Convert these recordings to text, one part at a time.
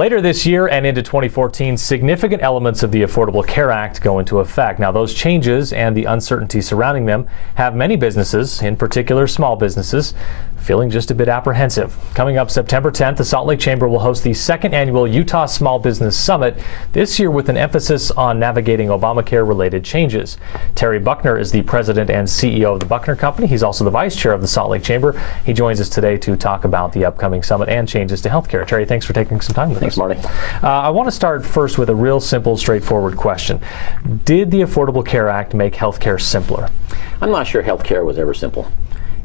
Later this year and into 2014, significant elements of the Affordable Care Act go into effect. Now, those changes and the uncertainty surrounding them have many businesses, in particular small businesses, feeling just a bit apprehensive. Coming up September 10th, the Salt Lake Chamber will host the second annual Utah Small Business Summit, this year with an emphasis on navigating Obamacare-related changes. Terry Buckner is the president and CEO of the Buckner Company. He's also the vice chair of the Salt Lake Chamber. He joins us today to talk about the upcoming summit and changes to healthcare. Terry, thanks for taking some time with us. Thanks, Marty. I want to start first with a real simple, straightforward question. Did the Affordable Care Act make healthcare simpler? I'm not sure healthcare was ever simple.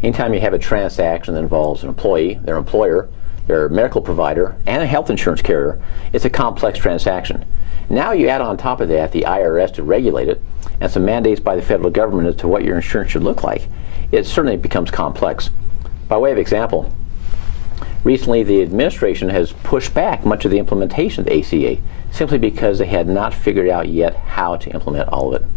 Anytime you have a transaction that involves an employee, their employer, their medical provider, and a health insurance carrier, it's a complex transaction. Now you add on top of that the IRS to regulate it and some mandates by the federal government as to what your insurance should look like. It certainly becomes complex. By way of example, recently the administration has pushed back much of the implementation of the ACA simply because they had not figured out yet how to implement all of it.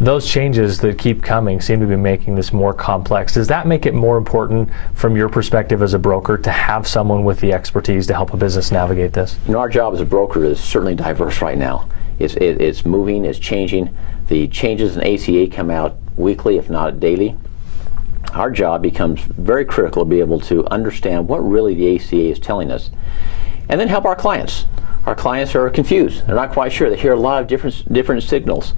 Those changes that keep coming seem to be making this more complex. Does that make it more important from your perspective as a broker to have someone with the expertise to help a business navigate this? You know, our job as a broker is certainly diverse right now. It's moving, it's changing. The changes in ACA come out weekly, if not daily. Our job becomes very critical to be able to understand what really the ACA is telling us and then help our clients. Our clients are confused. They're not quite sure. They hear a lot of different signals.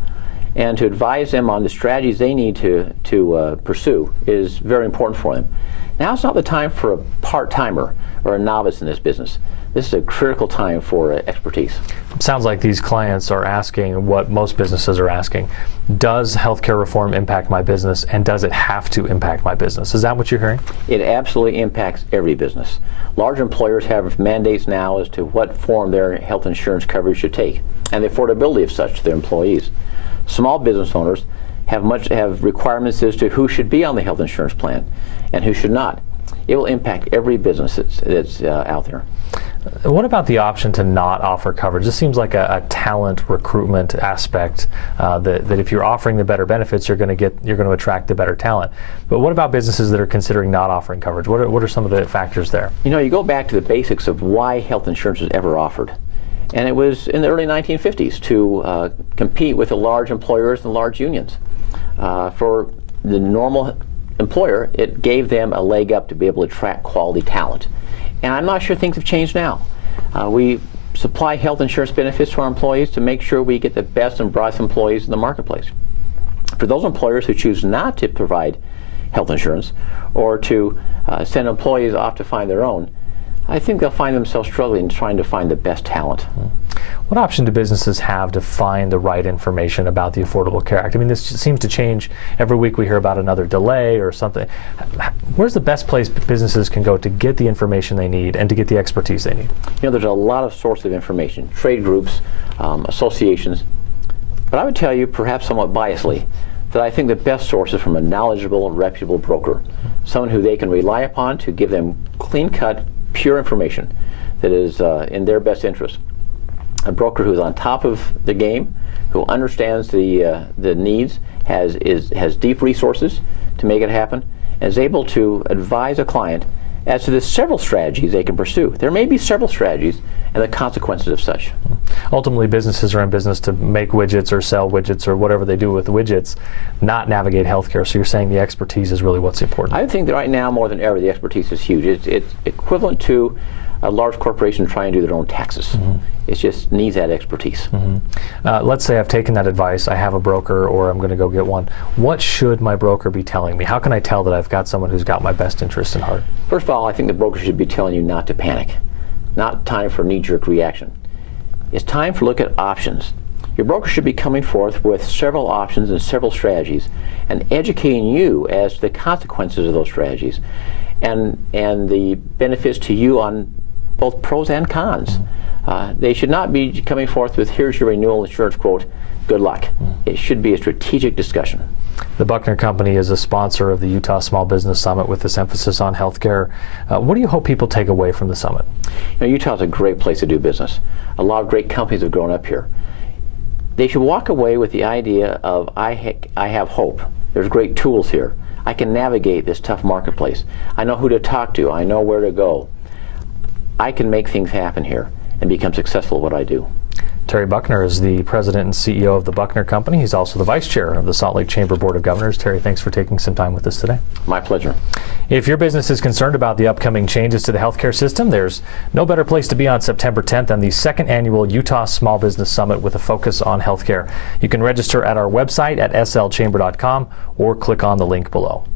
And to advise them on the strategies they need to pursue is very important for them. Now it's not the time for a part-timer or a novice in this business. This is a critical time for expertise. It sounds like these clients are asking what most businesses are asking. Does healthcare reform impact my business, and does it have to impact my business? Is that what you're hearing? It absolutely impacts every business. Large employers have mandates now as to what form their health insurance coverage should take and the affordability of such to their employees. Small business owners have requirements as to who should be on the health insurance plan and who should not. It will impact every business that's out there. What about the option to not offer coverage? This seems like a talent recruitment aspect that if you're offering the better benefits, you're going to attract the better talent. But what about businesses that are considering not offering coverage? What are some of the factors there? You know, you go back to the basics of why health insurance was ever offered. And it was in the early 1950s to compete with the large employers and large unions. For the normal employer, it gave them a leg up to be able to attract quality talent. And I'm not sure things have changed now. We supply health insurance benefits to our employees to make sure we get the best and brightest employees in the marketplace. For those employers who choose not to provide health insurance or to send employees off to find their own, I think they'll find themselves struggling trying to find the best talent. What option do businesses have to find the right information about the Affordable Care Act? I mean, this seems to change. Every week we hear about another delay or something. Where's the best place businesses can go to get the information they need and to get the expertise they need? You know, there's a lot of sources of information, trade groups, associations. But I would tell you, perhaps somewhat biasly, that I think the best source is from a knowledgeable, reputable broker, someone who they can rely upon to give them clean-cut, pure information that is in their best interest. A broker who is on top of the game, who understands the needs, has deep resources to make it happen, and is able to advise a client as to the several strategies they can pursue. There may be several strategies and the consequences of such. Ultimately, businesses are in business to make widgets or sell widgets or whatever they do with widgets, not navigate healthcare. So you're saying the expertise is really what's important? I think that right now, more than ever, the expertise is huge. It's equivalent to a large corporation trying to do their own taxes. Mm-hmm. It just needs that expertise. Mm-hmm. Let's say I've taken that advice, I have a broker, or I'm going to go get one. What should my broker be telling me? How can I tell that I've got someone who's got my best interest in heart? First of all, I think the broker should be telling you not to panic. Not time for knee-jerk reaction. It's time to look at options. Your broker should be coming forth with several options and several strategies and educating you as to the consequences of those strategies and the benefits to you on both pros and cons. They should not be coming forth with, here's your renewal insurance quote, good luck. It should be a strategic discussion. The Buckner Company is a sponsor of the Utah Small Business Summit with this emphasis on healthcare. What do you hope people take away from the summit? You know, Utah is a great place to do business. A lot of great companies have grown up here. They should walk away with the idea of, I have hope. There's great tools here. I can navigate this tough marketplace. I know who to talk to. I know where to go. I can make things happen here. and become successful at what I do. Terry Buckner is the president and CEO of the Buckner Company. He's also the vice chair of the Salt Lake Chamber Board of Governors. Terry, thanks for taking some time with us today. My pleasure. If your business is concerned about the upcoming changes to the healthcare system, there's no better place to be on September 10th than the second annual Utah Small Business Summit with a focus on healthcare. You can register at our website at slchamber.com or click on the link below.